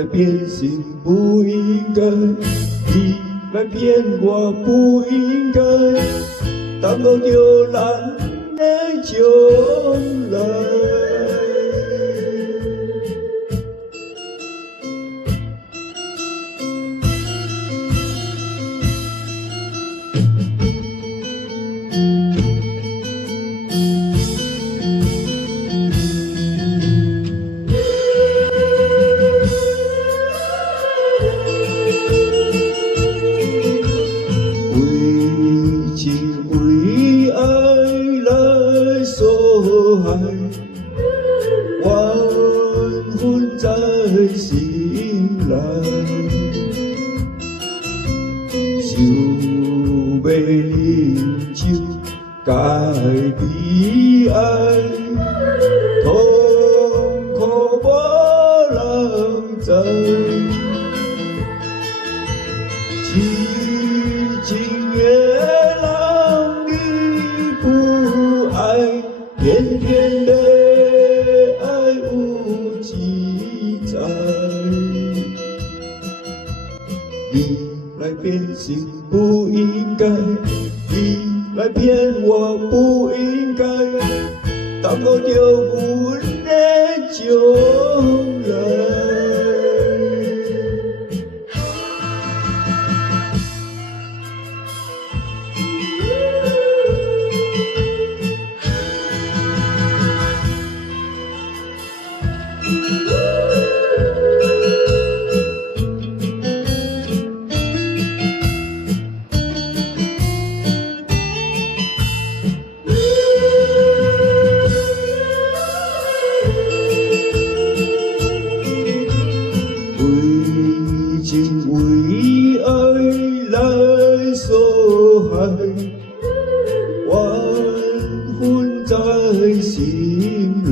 来变心不应该，你来骗我不应该，当我叫咱的将来。为情为爱来所害，怨恨在心内，想要饮酒解悲哀，痛苦无人知。痴情的人你不爱，偏偏的爱有几载。你来变心不应该，你来骗我不应该，当我着阮的将来。为情为爱来所害，怨恨在心内，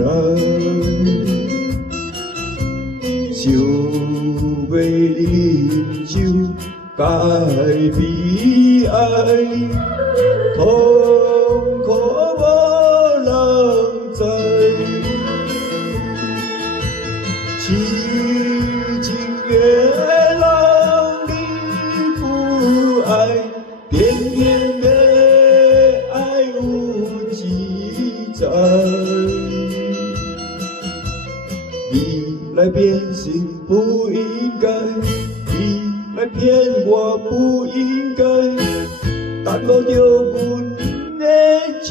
想要饮酒解悲哀，痛苦无人知。痴情的人你不爱，偏偏的爱有几载。你来变心不应该，你来骗我不应该，但我着阮的将